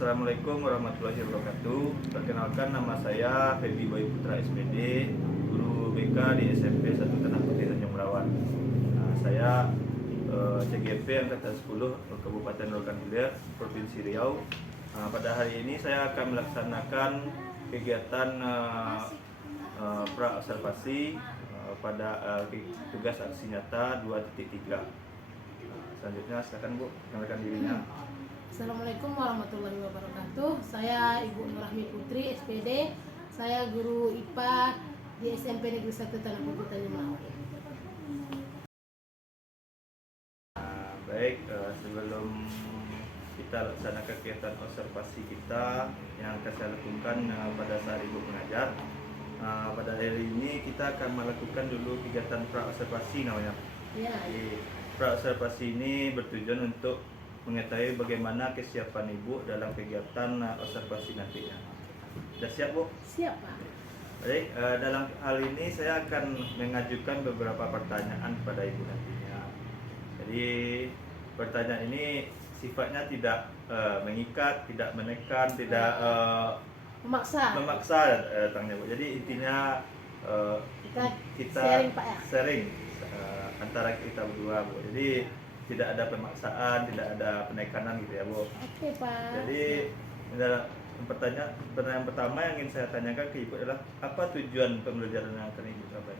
Assalamualaikum warahmatullahi wabarakatuh. Perkenalkan, nama saya Feby Boy Putra SPD, guru BK di SMP 1 Tanah Putih Tanjung Merawan. Saya CGP Angkatan 10 Kabupaten Rokan Hilir, Provinsi Riau. Pada hari ini saya akan melaksanakan kegiatan pra-observasi pada tugas aksi nyata 2.3. Selanjutnya silakan Bu, kenalkan dirinya. Assalamualaikum warahmatullahi wabarakatuh. Saya Ibu Nurahmi Putri, SPD. Saya guru IPA di SMP Negeri 1 Tanah Putih Tanjung Merawan. Baik, sebelum kita laksanakan kegiatan observasi kita yang akan saya lakukan pada saat Ibu mengajar, pada hari ini kita akan melakukan dulu kegiatan pra-observasi namanya. Ya. Pra-observasi ini bertujuan untuk mengetahui bagaimana kesiapan Ibu dalam kegiatan observasi nantinya. Sudah siap, Bu? Siap, Pak. Baik, dalam hal ini saya akan mengajukan beberapa pertanyaan kepada Ibu nantinya. Jadi pertanyaan ini sifatnya tidak mengikat, tidak menekan, tidak memaksa datangnya, Bu. Jadi intinya kita sharing, Pak, ya? sharing antara kita berdua, Bu. Jadi tidak ada pemaksaan, tidak ada penekanan gitu ya, Bu. Oke, Pak. Jadi pertanyaan pertama yang ingin saya tanyakan ke Ibu adalah apa tujuan pembelajaran yang akan Ibu capai?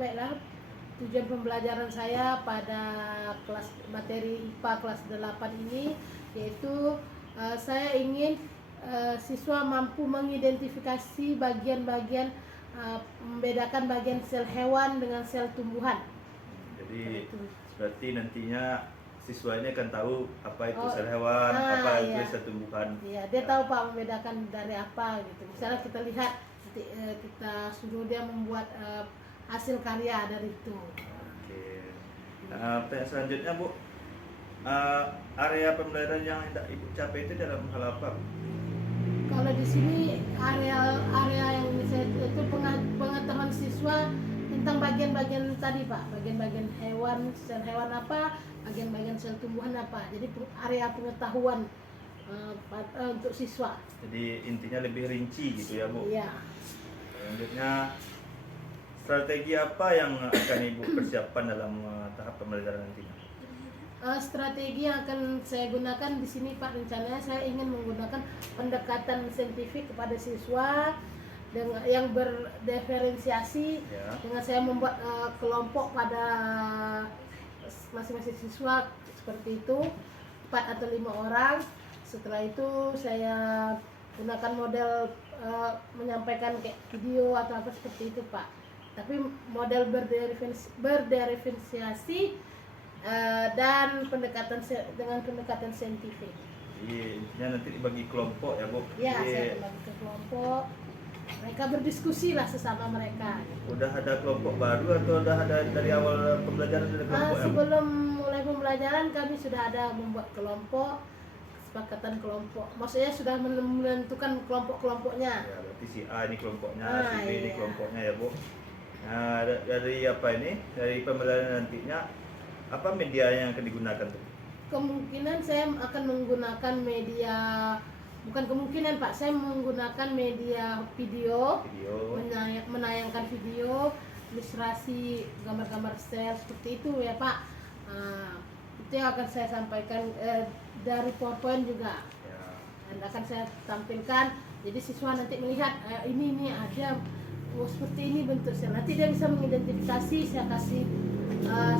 Baiklah, tujuan pembelajaran saya pada kelas materi IPA kelas 8 ini yaitu saya ingin siswa mampu mengidentifikasi bagian-bagian membedakan bagian sel hewan dengan sel tumbuhan. Jadi berarti nantinya siswa ini akan tahu apa itu sel hewan, apa itu sel tumbuhan. Iya, dia tahu Pak membedakan dari apa gitu. Misalnya kita lihat, kita suruh dia membuat hasil karya dari itu. Oke. Pertanyaan selanjutnya, Bu, area pembelajaran yang hendak Ibu capai itu dalam hal apa, Bu? Kalau di sini area yang itu pengetahuan siswa tentang bagian-bagian tadi, Pak, bagian-bagian hewan, sel hewan apa, bagian-bagian sel tumbuhan apa. Jadi area pengetahuan untuk siswa. Jadi intinya lebih rinci gitu ya, Bu. Iya. Selanjutnya, strategi apa yang akan Ibu persiapkan dalam tahap pembelajaran nantinya? Strategi yang akan saya gunakan di sini, Pak, rencananya saya ingin menggunakan pendekatan saintifik kepada siswa dengan yang berdiferensiasi dengan saya membuat kelompok pada masing-masing siswa seperti itu 4 atau 5 orang. Setelah itu saya gunakan model menyampaikan kayak video atau apa seperti itu, Pak, tapi model berdiferensiasi dan dengan pendekatan saintifik. Jadi intinya nanti dibagi kelompok ya, Bu? Ya, saya bagi ke kelompok. Mereka berdiskusi lah sesama mereka. Udah ada kelompok baru atau udah ada dari awal pembelajaran ada kelompok? Sebelum mulai pembelajaran kami sudah ada membuat kelompok, kesepakatan kelompok. Maksudnya sudah menentukan kelompok-kelompoknya. Ya, berarti si A ini kelompoknya, si B ini kelompoknya ya, Bu. Nah, dari apa ini? Dari pembelajaran nantinya apa media yang akan digunakan tuh? Kemungkinan saya akan menggunakan media, bukan kemungkinan, Pak, saya menggunakan media video. Menayangkan video, ilustrasi, gambar-gambar sel seperti itu ya, Pak. Itu yang akan saya sampaikan dari PowerPoint juga. Dan akan saya tampilkan. Jadi siswa nanti melihat ini ada seperti ini bentuk sel. Nanti dia bisa mengidentifikasi. Saya kasih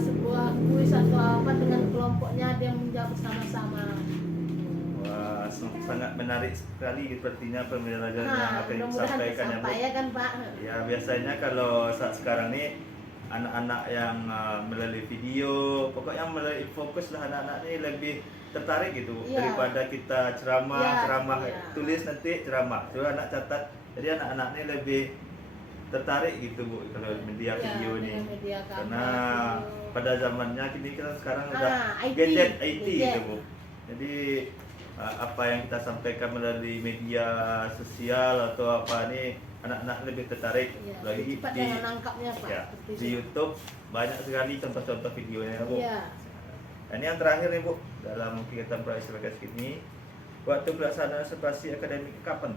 sebuah kuis atau apa dengan kelompoknya, dia menjawab bersama-sama. Wah, sangat menarik sekali sepertinya pembelajaran yang akan disampaikan ya, Bu. Ya kan, Pak? Ya, biasanya kalau saat sekarang ini anak-anak yang melalui video, pokoknya melalui fokus lah anak-anak ini lebih tertarik gitu daripada kita ceramah tulis nanti ceramah, terus anak catat. Jadi anak-anak ini lebih tertarik gitu, Bu, kalau media video ini. Karena pada zamannya kini kita sekarang udah gadget IT gitu, Bu. Jadi apa yang kita sampaikan melalui media sosial atau apa ini anak-anak lebih tertarik. Lagi di YouTube banyak sekali contoh-contoh videonya, Bu. Ini yang terakhir nih, Bu, dalam kegiatan pra-observasi ini waktu pelaksanaan observasi akademik kapan?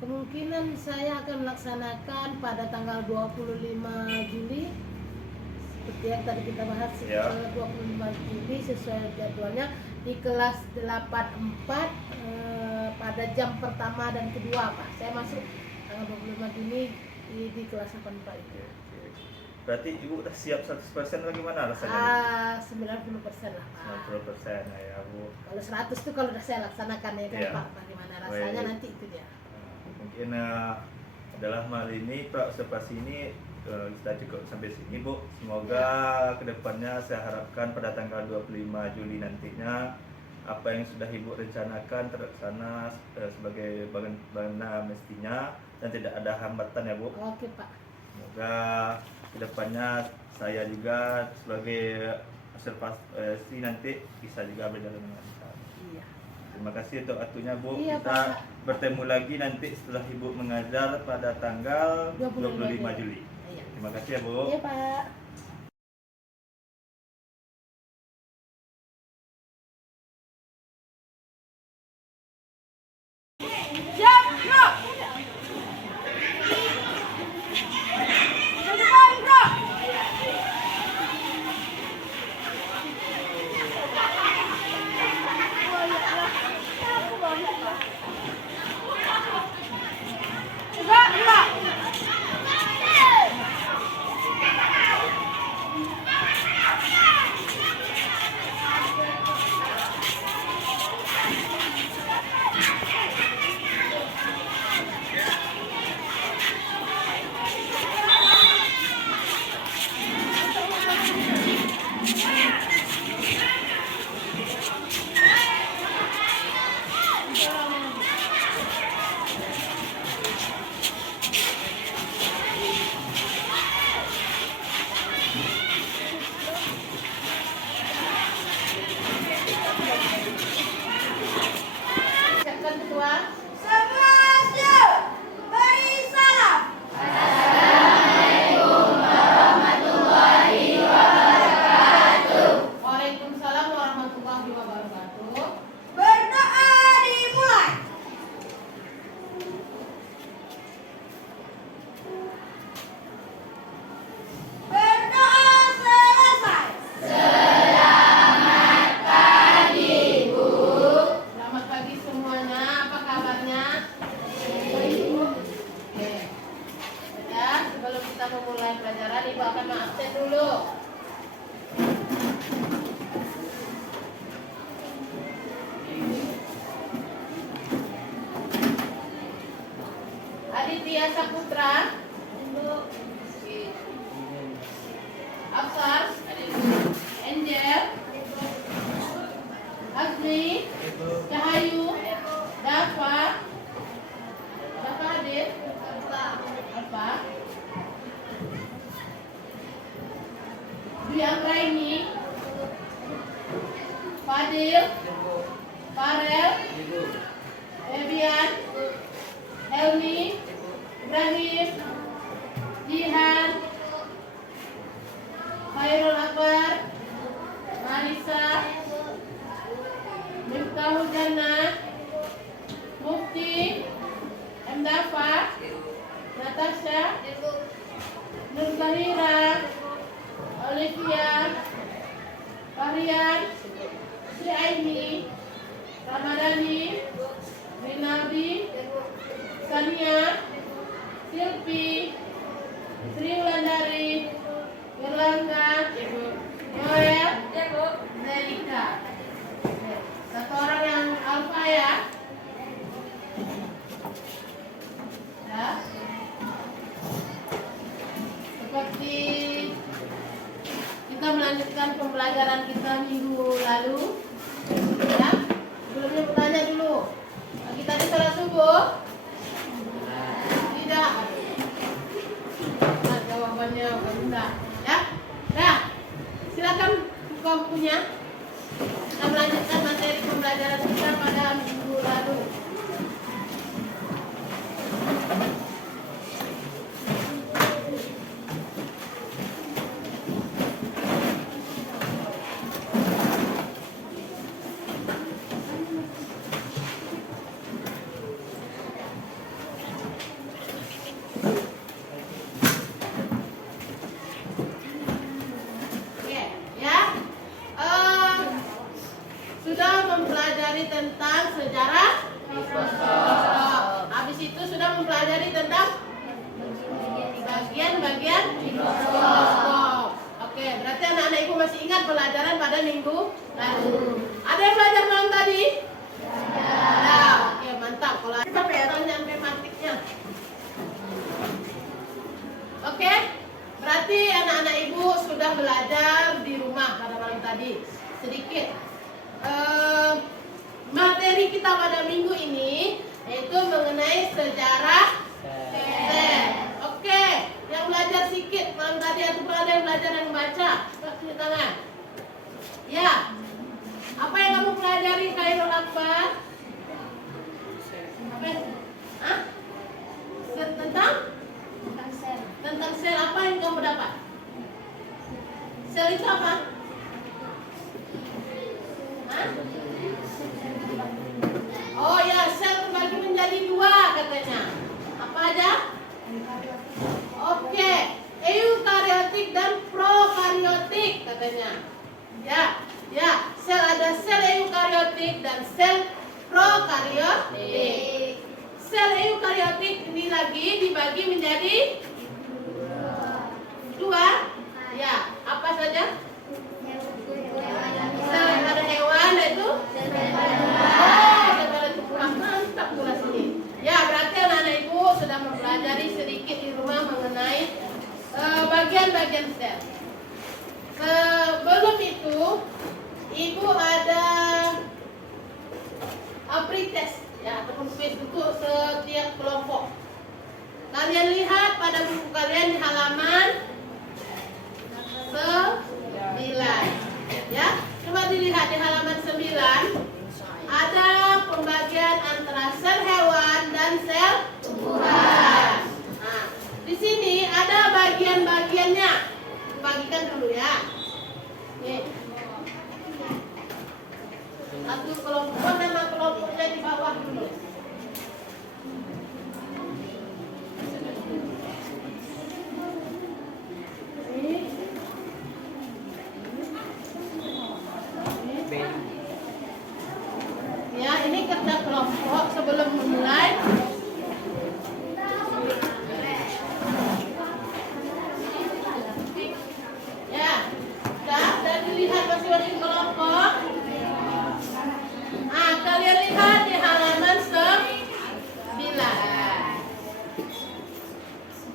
Kemungkinan saya akan melaksanakan pada tanggal 25 Juli seperti yang tadi kita bahas, Ya. 25 Juli sesuai jadwalnya di kelas 84 pada jam pertama dan kedua Pak. Saya masuk tanggal 25 Juni di kelas 84 itu. Oke. Berarti Ibu udah siap 100% bagaimana rasanya? 90% lah Pak. 90% ya Bu. Kalau 100 itu kalau udah saya laksanakan ya kan Iya. Pak, bagaimana rasanya Baik. nanti itu dia. Mungkin adalah hal ini observasi ini kita cukup sampai sini Bu. Semoga kedepannya saya harapkan pada tanggal 25 Juli nantinya apa yang sudah Ibu rencanakan terlaksana sebagai bagaimana mestinya dan tidak ada hambatan ya Bu. Oke Pak. Semoga kedepannya saya juga sebagai observasi nanti bisa juga berjalan dengan lancar. Iya. Terima kasih untuk waktunya Bu. Iya, Kita Pak. bertemu lagi nanti setelah Ibu mengajar pada tanggal 25 Juli. Iya. Terima kasih ya Bu. Iya Pak. Siapkan ketua. Waalaikumsalam warahmatullahi wabarakatuh. Selamat pagi semuanya. Apa kabarnya? Oke. Ya, sebelum kita memulai pelajaran, Ibu akan mengabsen dulu. Aditya Saputra, Afsar, Angel, Azmi, Cahayu, Dafa hadir, Alfa, Dwi Anggraini, Fadil, Farel, Ebian, Helmi, Ibrahim, Jihan, Khairul Akbar, Marisa, Miftahul Jannah, Mufti, Mdafa, Natasha, Nur Zahira, Olivia, Fahrian, Sri Aini, Ramadhani, Rinaldi, Sania, Silvi, Sri Wulandari, Irlanda, Noel, Zelika. Satu orang yang alfa ya. Ya. Seperti kita melanjutkan pembelajaran kita minggu lalu. Ya. Sebelumnya bertanya dulu. Pagi tadi salat subuh? Tidak. Nah, jawabannya enggak. Ya. Nah, silakan buka bukunya. Kita melanjutkan materi pembelajaran kita pada minggu lalu. masih ingat pelajaran pada minggu lalu? Ada yang belajar malam tadi? Ya. Oke, mantap. Kalau ada pertanyaan tematiknya. Oke, berarti anak-anak ibu sudah belajar di rumah pada malam tadi. Sedikit materi kita pada minggu ini yaitu mengenai sejarah sel. Oke, yang belajar sedikit malam tadi ataupun ada yang belajar dan membaca, kasih tangan. Ya, apa yang kamu pelajari Khairul Akbar? Apa? Hah? Tentang sel apa yang kamu dapat? Sel itu apa? Hah? Oh ya, sel terbagi menjadi dua katanya. Apa aja? Oke, eukariotik dan prokariotik katanya. Ya, sel ada sel eukariotik dan sel prokariotik. Sel eukariotik ini lagi dibagi menjadi dua. Ya, apa saja? Sel pada hewan itu. Mantap kelas ini. Ya, berarti anak-anak ibu sudah mempelajari sedikit di rumah mengenai bagian-bagian sel. Sebelum itu, ibu ada pretest ya ataupun quiz untuk setiap kelompok. Kalian lihat pada buku kalian di halaman 9. Ya, coba dilihat di halaman 9. Ada pembagian antara sel hewan dan sel tumbuhan. Nah, di sini ada bagian-bagiannya. Bagikan dulu ya. Nih. Satu kelompok, nama kelompoknya di bawah dulu. Ya, ini kerja kelompok sebelum memulai. Ya, sudah dilihat masing-masing kelompok. Nah, kalian lihat di halaman 9.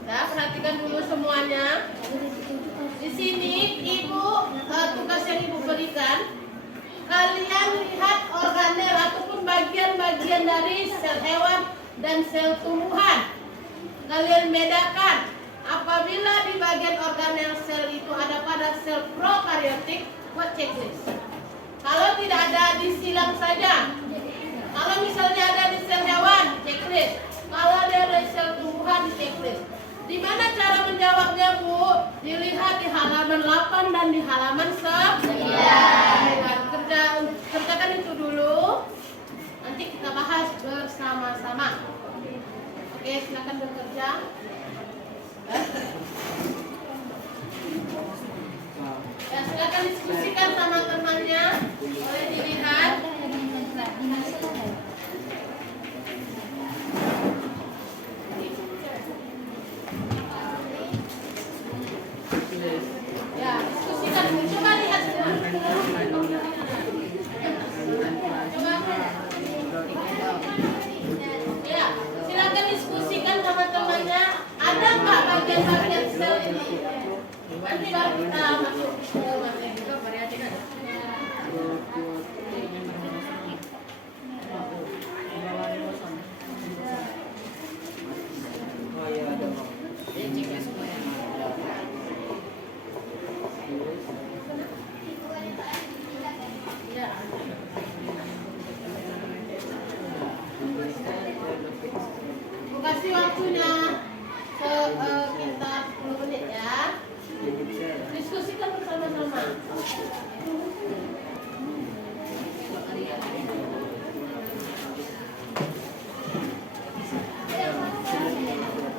Nah, perhatikan dulu semuanya. Di sini ibu tugas yang ibu berikan. Kalian lihat organel ataupun bagian-bagian dari sel hewan dan sel tumbuhan. Kalian bedakan apabila di bagian organel sel itu ada pada sel prokariotik, buat checklist. Kalau tidak ada, disilang saja. Kalau misalnya ada di sel hewan, checklist. Kalau ada di sel tumbuhan, checklist. Di mana cara menjawabnya, Bu? Dilihat di halaman 8 dan di halaman 9. Kerjakan itu dulu. Nanti kita bahas bersama-sama. Oke, silakan bekerja. Ya, silakan diskusikan sama temannya. Boleh dilihat. Ya, diskusikan. Coba lihat semua. Ya, silakan diskusikan sama temannya. Ada nggak bagian-bagian sel ini? Nanti baru kita masuk ke materi juga perhatikan. Kasih waktunya sekitar 10 menit ya. Diskusikan bersama-sama.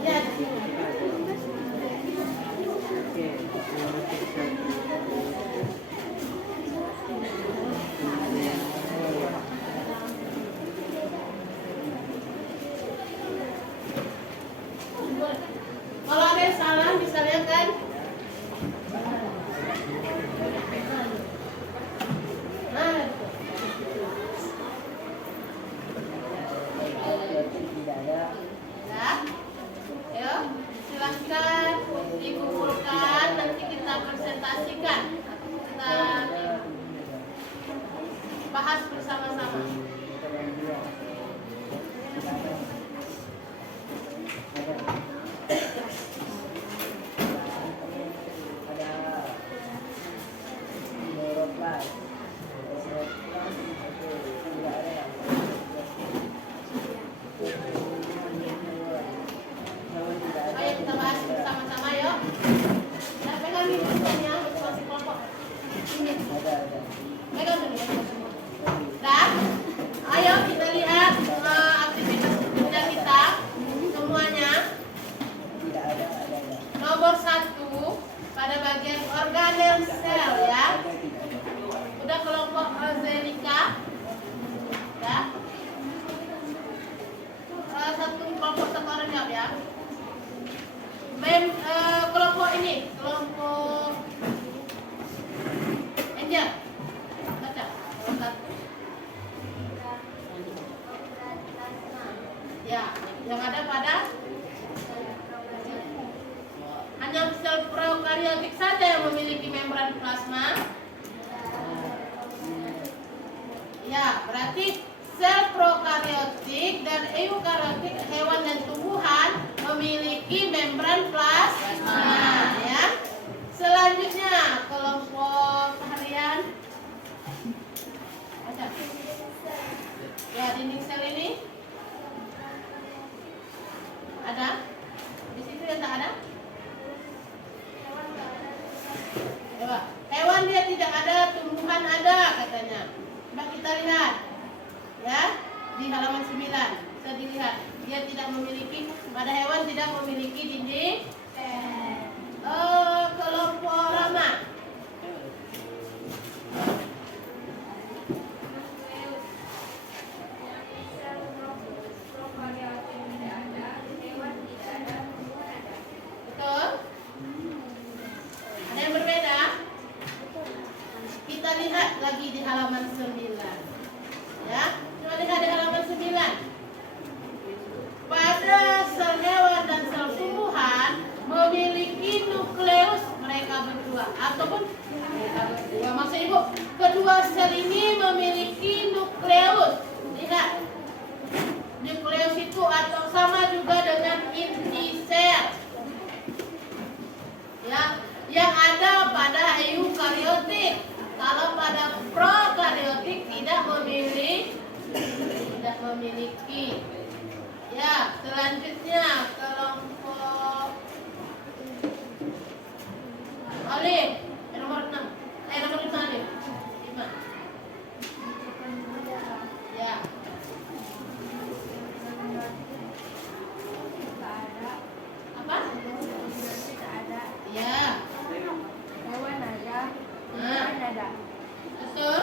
Ya. kita presentasikan, kita bahas bersama-sama. Ayo kita bahas bersama-sama yuk. Nah, pegang ini bukunya masing-masing kelompok. Ini. Pegang dulu ya. Dah. Ayo kita lihat aktivitas kerja kita semuanya. Nomor 1 pada bagian organel sel ya. Udah kelompok Zelika. Dah. Satu kelompok satu orang jawab ya. Kelompok ini, kelompok Angel. Baca. Ya, yang ada pada hanya sel prokariotik saja yang memiliki membran plasma. Ya, berarti sel prokariotik dan eukariotik hewan dan tumbuhan memiliki membran plasma. Ya. Selanjutnya kelompok harian. Baca. Ya, dinding sel ini ada? Di situ yang tak ada? Coba. Hewan dia tidak ada, tumbuhan ada katanya. Coba kita lihat. Ya, di halaman 9. Bisa dilihat. Dia tidak memiliki, pada hewan tidak memiliki dinding. Kelompok Rama. Betul? Ada yang berbeda? Kita lihat lagi di halaman 9. Ya, coba lihat di halaman 9. Pada sel hewan dan sel tumbuhan memiliki nukleus mereka berdua ataupun maksud ibu kedua sel ini memiliki nukleus. Lihat, nukleus itu atau sama juga dengan inti sel. Ya, yang ada pada eukariotik. Kalau pada prokariotik tidak memiliki. Ya, selanjutnya kelompok Alif, nomor 6. Nomor 5 Alif. 5. Ya. Apa? Ya. Hewan ada, tumbuhan ada. Betul?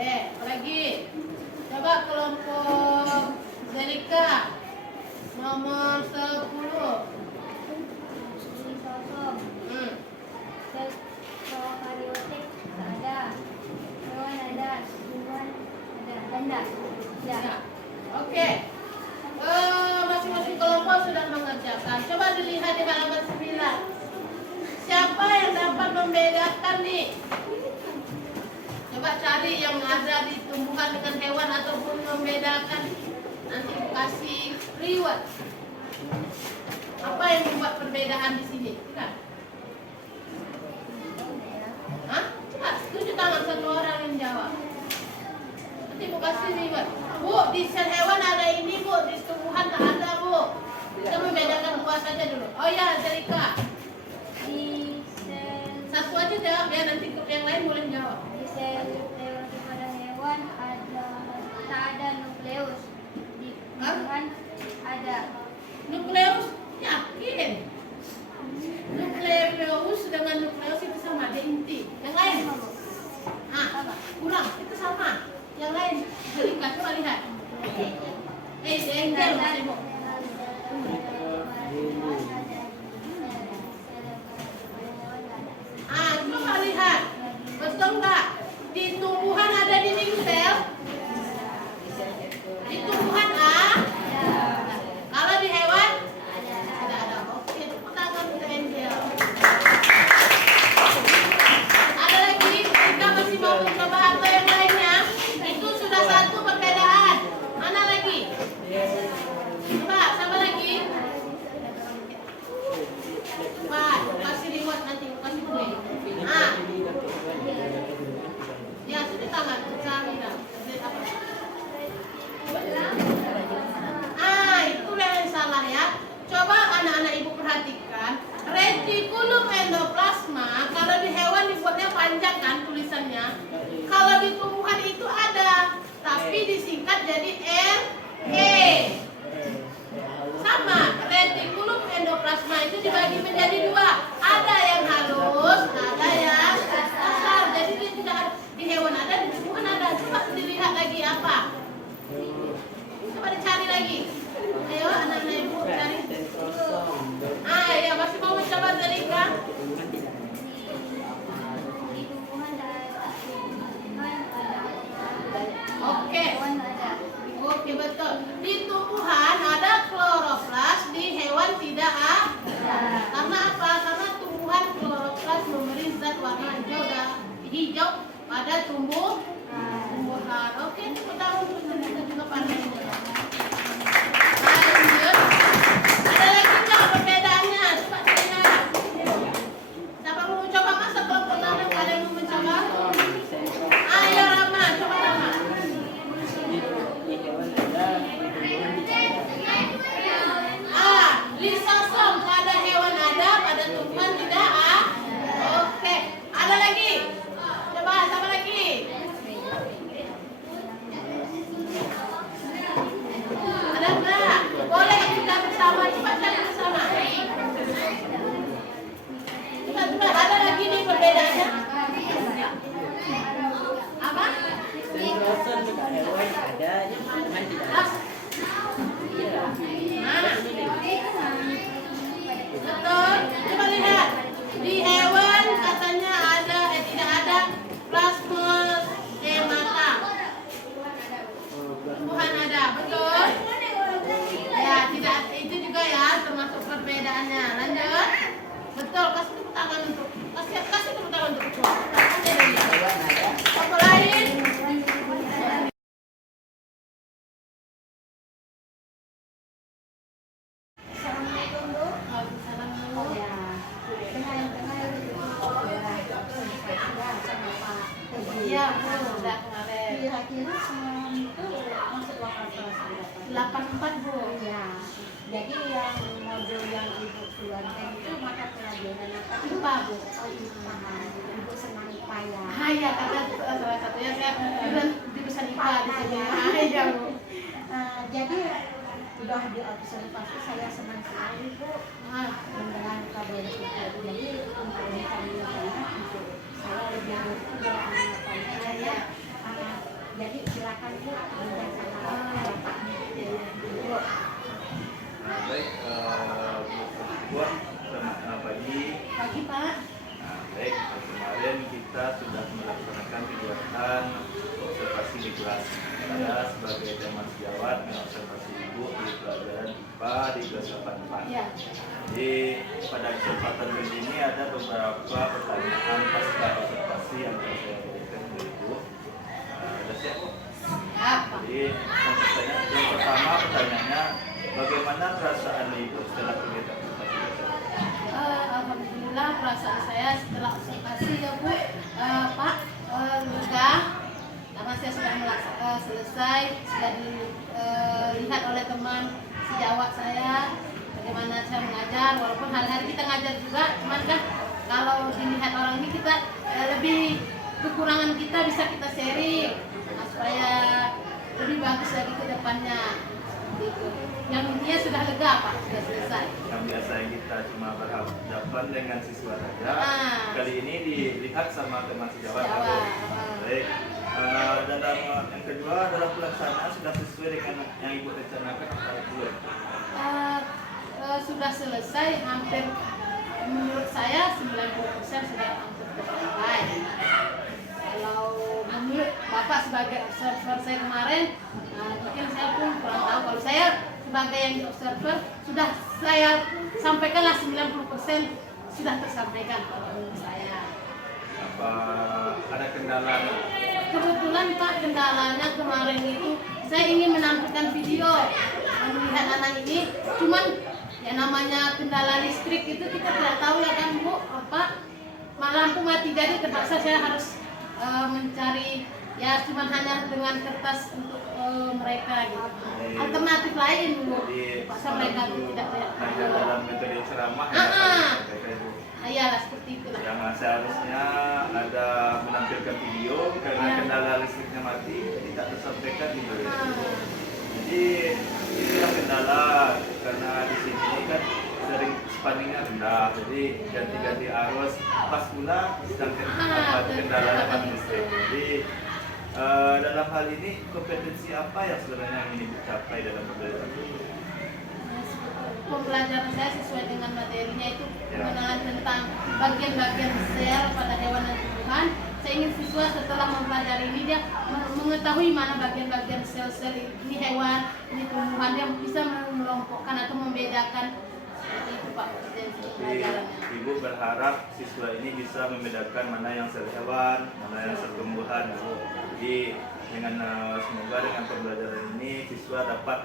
Apa lagi? Coba kelompok Zelika nomor 10. Sosok, sel prokariotik ada, hewan ada, tumbuhan ada, tanda. Ya. Ya. Oke. Masing-masing kelompok sudah mengerjakan. Coba dilihat di halaman 9. Siapa yang dapat membedakan nih? Coba cari yang ada di tumbuhan dengan hewan ataupun membedakan. Nanti kasih reward. Apa yang membuat perbedaan di sini? Kan? Hah? Cepat, tunjuk tangan satu orang yang jawab. Nanti Bu kasih reward. Bu, di sel hewan ada ini Bu, di tumbuhan tak ada Bu. Kita membedakan buat saja dulu. Oh ya, Zelika. Di sel Satu aja jawab ya, nanti yang lain boleh jawab. di sel reproduksi pada hewan ada tak ada nukleus. Di tumbuhan ada. Nukleus, yakin? Nukleus dengan nukleus itu sama, ada inti. Yang lain? Ah, kurang, itu sama. Yang lain, Zelika, coba lihat. Angel, Mas Ibu. Coba lihat. Betul nggak? Di tumbuhan ada dinding sel? Di tumbuhan A? Kalau di Reticulum endoplasma kalau di hewan dibuatnya panjang kan tulisannya. Kalau di tumbuhan itu ada, tapi disingkat jadi RE. Sama, reticulum endoplasma itu dibagi menjadi dua. Ada yang halus, ada yang kasar. Jadi dia tidak ada, di hewan ada, di tumbuhan ada. Coba dilihat lagi apa. Coba dicari lagi. Ayo anak-anak ibu cari. Ya masih mau mencoba tadi kan? Di tumbuhan ada, Oke. hewan ada. Oke betul. Di tumbuhan ada kloroplas, di hewan tidak ada. Karena apa? Karena tumbuhan kloroplas memberi zat warna hijau pada tumbuhan. Oke, tepuk tangan untuk kita juga panennya. Lanjut. Ada lagi nggak perbedaannya? Coba lihat. Siapa mau mencoba masak kelompok nanam? Ada yang mau mencoba? Ayo Rama, coba Rama. Lisosom pada hewan ada, pada tumbuhan tidak Oke, ada lagi? Coba, sama lagi. Ada enggak? Boleh kita bersama, coba cari bersama. Coba, ada lagi nih perbedaannya. Apa? Betul. Coba lihat. Di hewan katanya ada, tidak ada plasmodemata. Tumbuhan ada, betul? Ya, tidak itu juga ya termasuk perbedaannya. Lanjut. Betul. Kasih tepuk tangan untuk kasih tepuk tangan untuk ketua. Apa lain? Assalamualaikum Bu. Waalaikumsalam. Ya, dengar sama Pak. Iya, udah kemarin. Kira-kira semalam itu masuk wakaf kelas berapa? 84 Bu. Iya. Jadi yang modul yang ibu keluarkan itu mata pelajaran apa? IPA Bu. Oh, IPA. Ibu senang IPA ya. Ya karena salah satunya saya jurusan IPA di sini. Iya Bu. Jadi udah diobservasi saya senang sekali Bu mendengar kabar itu. Jadi untuk mencari untuk saya lebih ngerti dalam anak-anak saya. Jadi silakan Bu menjelaskan Bapaknya. Bu. Baik, buat selamat pagi. Pagi Pak. Baik, kemarin kita sudah melaksanakan kegiatan observasi di kelas. Saya sebagai teman sejawat mengobservasi ibu di pelajaran IPA di kelas 84. Ya. Jadi pada kesempatan kali ini ada beberapa pertanyaan pasca observasi yang akan saya berikan ke ibu. Sudah siap? Ya Pak. Jadi yang pertama pertanyaannya, bagaimana perasaan ibu setelah kegiatan observasi? Alhamdulillah perasaan saya setelah observasi ya Bu, Pak, lega karena saya sudah selesai, sudah dilihat oleh teman sejawat saya bagaimana cara mengajar, walaupun hari-hari kita ngajar juga, cuman kan kalau dilihat orang ini kita lebih kekurangan kita bisa kita sharing supaya lebih bagus lagi ke depannya. Gitu. Yang intinya sudah lega Pak, sudah selesai. Yang biasa kita cuma berhadapan dengan siswa saja, kali ini dilihat sama teman sejawat. Baik. Dalam yang kedua adalah pelaksanaan sudah sesuai dengan yang ibu rencanakan atau belum? Sudah selesai, hampir menurut saya 90% sudah hampir tercapai. Kalau menurut Bapak sebagai observer saya kemarin, mungkin saya pun kurang tahu. Kalau saya sebagai yang di observer sudah saya sampaikanlah 90% sudah tersampaikan menurut saya. Apa ada kendala? Kebetulan Pak, kendalanya kemarin itu saya ingin menampilkan video melihat anak ini, cuman ya namanya kendala listrik itu kita tidak tahu ya kan Bu, lampu mati, jadi terpaksa saya harus mencari ya cuman hanya dengan kertas untuk mereka gitu. Alternatif lain Bu, Jadi paksa mereka tidak dalam metode ceramah. iyalah seperti itulah. Yang seharusnya ada menampilkan video karena Ya. kendala listriknya mati tidak tersampaikan gitu. Ah. Jadi itulah kendala karena di sini kan sering spanningnya rendah, jadi ganti-ganti arus pas pula sedangkan kendalanya mati listrik. Jadi dalam hal ini kompetensi apa yang sebenarnya yang ingin dicapai dalam pembelajaran ini? Pembelajaran saya sesuai dengan materinya itu Ya. mengenai tentang bagian-bagian sel pada hewan dan tumbuhan. Saya ingin siswa setelah mempelajari ini dia mengetahui mana bagian-bagian sel-sel ini hewan, ini tumbuhan, dia bisa melompokkan atau membedakan. Seperti itu Pak potensi Tapi pembelajarannya. Ibu berharap siswa ini bisa membedakan mana yang sel hewan, mana yang sel tumbuhan. Jadi dengan semoga dengan pembelajaran ini siswa dapat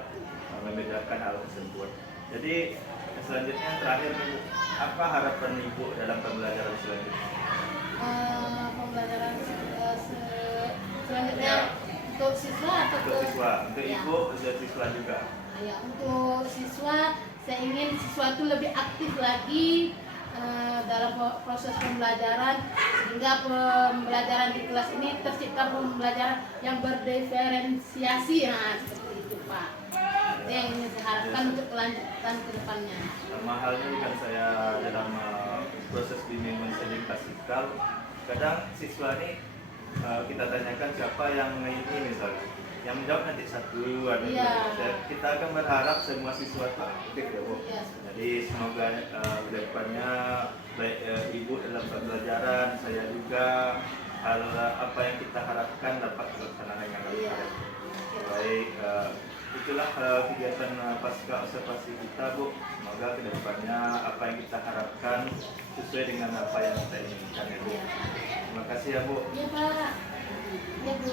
membedakan hal tersebut. Jadi selanjutnya terakhir Ibu, apa harapan Ibu dalam pembelajaran selanjutnya? Pembelajaran selanjutnya untuk siswa atau Untuk siswa, untuk Ya. Ibu dan siswa juga. Ya, untuk siswa saya ingin siswa itu lebih aktif lagi dalam proses pembelajaran sehingga pembelajaran di kelas ini tercipta pembelajaran yang berdiferensiasi. Nah, seperti itu Pak. Itu yang ingin saya harapkan untuk kelanjutan ke depannya. Sama halnya dengan saya dalam proses bimbingan mendidik klasikal, kadang siswa ini kita tanyakan siapa yang ini misalnya, yang menjawab nanti satu ada Iya. dua. Kita akan berharap semua siswa itu aktif ya Bu. Iya. Jadi semoga ke depannya baik Ibu dalam pembelajaran, saya juga hal apa yang kita harapkan dapat terlaksana dengan Iya. baik. Baik, itulah kegiatan pasca observasi kita Bu. Semoga ke depannya apa yang kita harapkan sesuai dengan apa yang kita inginkan ya Bu. Iya. Terima kasih ya Bu. Iya Pak. Iya Bu.